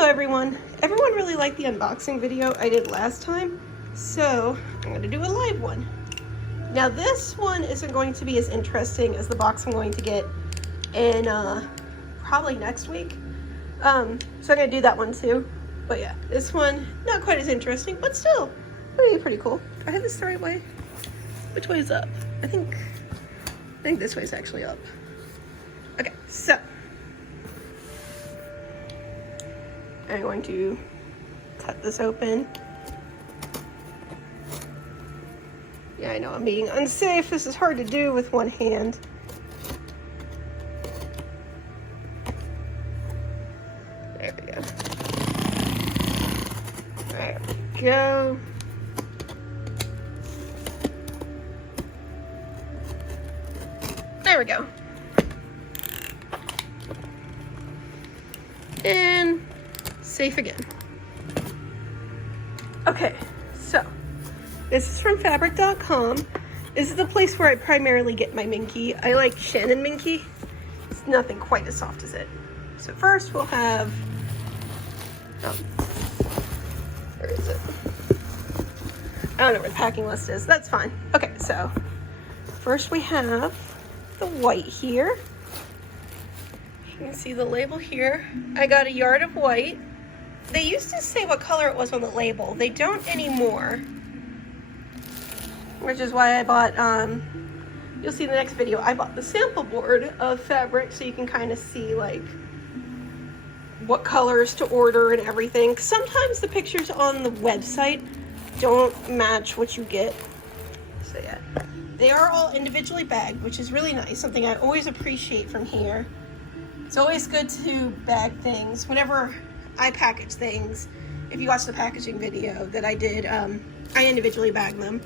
Hello everyone. Everyone really liked the unboxing video I did last time, so I'm going to do a live one. Now this one isn't going to be as interesting as the box I'm going to get in probably next week. So I'm going to do that one too. But yeah, this one not quite as interesting, but still pretty cool. Do I have this the right way? Which way is up? I think this way is actually up. Okay, so I'm going to cut this open. Yeah, I know I'm being unsafe. This is hard to do with one hand. There we go. There we go. There we go. And safe again. Okay, so this is from fabric.com. This is the place where I primarily get my minky. I like Shannon minky. It's nothing quite as soft as it. So first we'll have, where is it? I don't know where the packing list is. That's fine. Okay, so first we have the white here. You can see the label here. I got a yard of white. They used to say what color it was on the label. They don't anymore. Which is why I bought, you'll see in the next video, I bought the sample board of fabric so you can kind of see like what colors to order and everything. Sometimes the pictures on the website don't match what you get. So yeah, they are all individually bagged, which is really nice. Something I always appreciate from here. It's always good to bag things. Whenever I package things, if you watch the packaging video that I did, I individually bag them.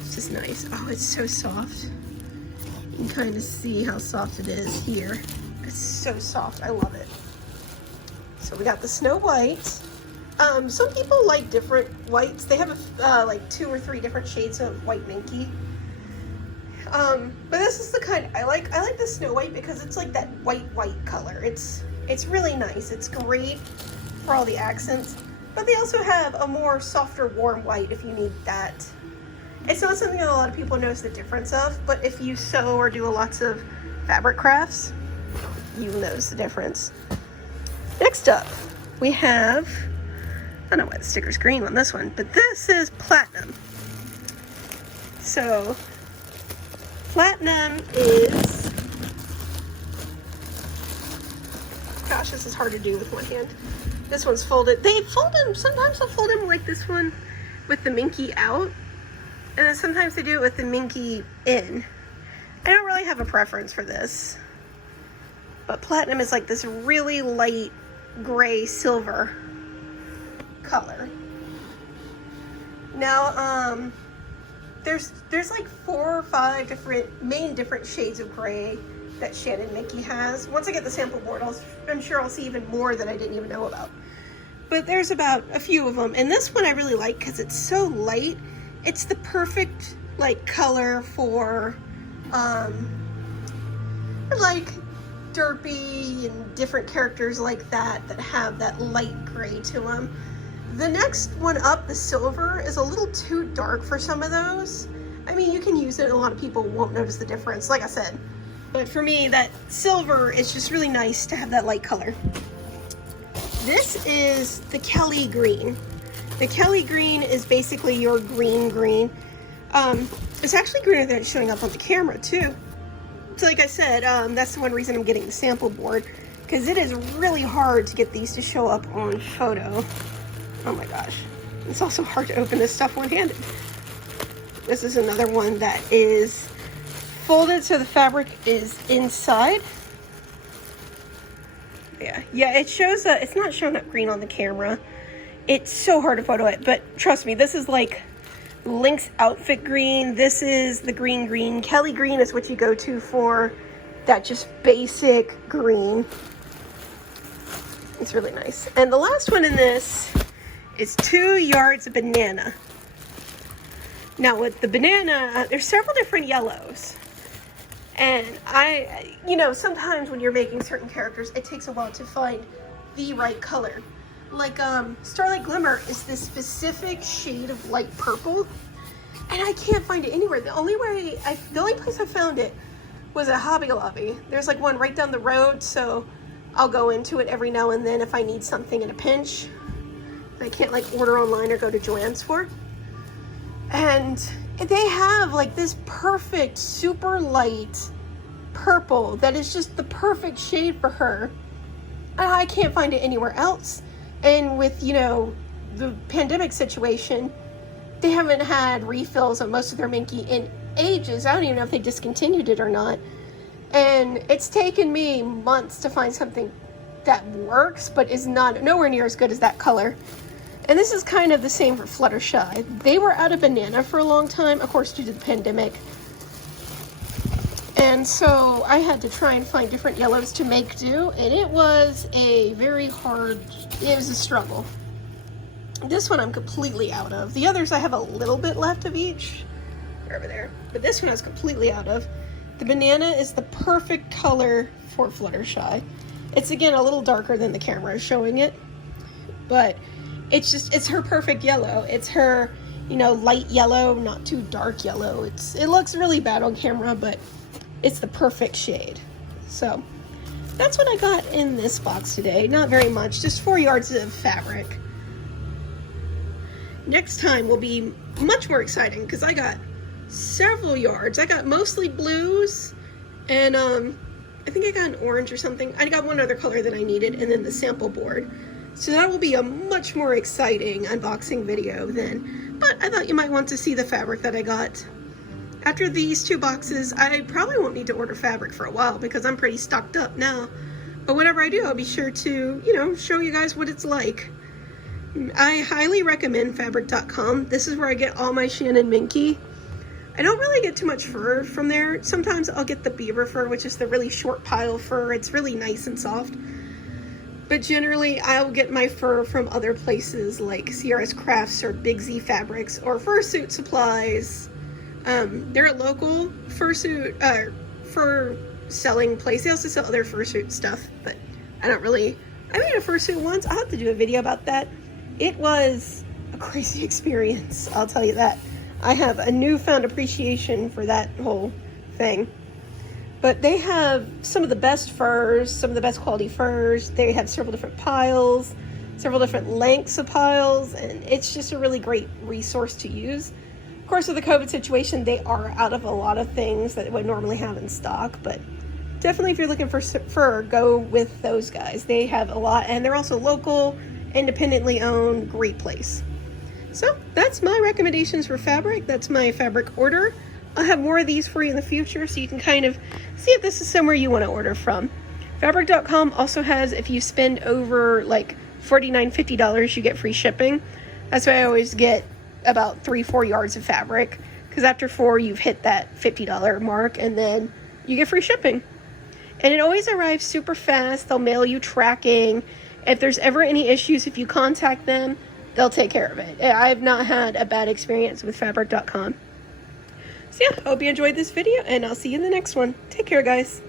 It's just nice. Oh, it's so soft. You can kind of see how soft it is here. It's so soft. I love it. So we got the Snow White. Some people like different whites. They have like 2 or 3 different shades of white minky. But this is the kind I like. I like the Snow White because it's like that white color. It's really nice. It's great for all the accents. But they also have a more softer, warm white if you need that. It's not something that a lot of people notice the difference of, but if you sew or do lots of fabric crafts, you notice the difference. Next up, we have, I don't know why the sticker's green on this one, but this is platinum. So platinum is, gosh, this is hard to do with one hand. This one's folded. They fold them, sometimes they'll fold them like this one with the minky out. And then sometimes they do it with the minky in. I don't really have a preference for this. But platinum is like this really light gray silver color. Now, there's like 4 or 5 different shades of gray that Shannon Minky has. Once I get the sample board, I'm sure I'll see even more that I didn't even know about. But there's about a few of them. And this one I really like because it's so light. It's the perfect like color for like Derpy and different characters like that have that light gray to them. The next one up, the silver, is a little too dark for some of those. I mean, you can use it and a lot of people won't notice the difference, like I said. But for me, that silver is just really nice to have that light color. This is the Kelly green. The Kelly green is basically your green. It's actually greener than it's showing up on the camera too. So like I said, that's the one reason I'm getting the sample board, because it is really hard to get these to show up on photo. Oh my gosh. It's also hard to open this stuff one-handed. This is another one that is folded so the fabric is inside. Yeah, it shows, it's not showing up green on the camera. It's so hard to photo it, but trust me, this is like Link's outfit green. This is the green. Kelly green is what you go to for that just basic green. It's really nice. And the last one in this is 2 yards of banana. Now with the banana, there's several different yellows. And you know, sometimes when you're making certain characters, it takes a while to find the right color. like Starlight Glimmer is this specific shade of light purple, and I can't find it anywhere. The only place I found it was at Hobby Lobby. There's like one right down the road, so I'll go into it every now and then if I need something in a pinch that I can't like order online or go to Joann's for. And they have like this perfect super light purple that is just the perfect shade for her, and I can't find it anywhere else. And with, you know, the pandemic situation, they haven't had refills of most of their Minky in ages. I don't even know if they discontinued it or not. And it's taken me months to find something that works, but is nowhere near as good as that color. And this is kind of the same for Fluttershy. They were out of banana for a long time, of course, due to the pandemic. And so I had to try and find different yellows to make do, and it was a struggle. This one I'm completely out of. The others I have a little bit left of each. They're over there. But this one I was completely out of. The banana is the perfect color for Fluttershy. It's again a little darker than the camera is showing it, but it's her perfect yellow. It's her, you know, light yellow, not too dark yellow. It looks really bad on camera, but it's the perfect shade. So that's what I got in this box today. Not very much, just 4 yards of fabric. Next time will be much more exciting because I got several yards. I got mostly blues, and I think I got an orange or something. I got one other color that I needed, and then the sample board. So that will be a much more exciting unboxing video then. But I thought you might want to see the fabric that I got. After these 2 boxes, I probably won't need to order fabric for a while because I'm pretty stocked up now. But whenever I do, I'll be sure to, you know, show you guys what it's like. I highly recommend fabric.com. This is where I get all my Shannon Minky. I don't really get too much fur from there. Sometimes I'll get the beaver fur, which is the really short pile fur. It's really nice and soft. But generally, I'll get my fur from other places like Sierra's Crafts or Big Z Fabrics or Fursuit Supplies. They're a local fur selling place. They also sell other fursuit stuff, but I made a fursuit once. I'll have to do a video about that. It was a crazy experience, I'll tell you that. I have a newfound appreciation for that whole thing. But they have some of the best furs, some of the best quality furs. They have several different piles, several different lengths of piles, and it's just a really great resource to use. Of course, with the COVID situation, they are out of a lot of things that they would normally have in stock, but definitely if you're looking for fur, go with those guys. They have a lot, and they're also local, independently owned, great place. So that's my recommendations for fabric. That's my fabric order. I'll have more of these for you in the future, so you can kind of see if this is somewhere you want to order from. Fabric.com also has, if you spend over like $49, $50, you get free shipping. That's why I always get about 3-4 yards of fabric, because after 4 you've hit that $50 mark, and then you get free shipping. And it always arrives super fast. They'll mail you tracking. If there's ever any issues, if you contact them, they'll take care of it. I've not had a bad experience with fabric.com. So yeah, hope you enjoyed this video, and I'll see you in the next one. Take care, guys.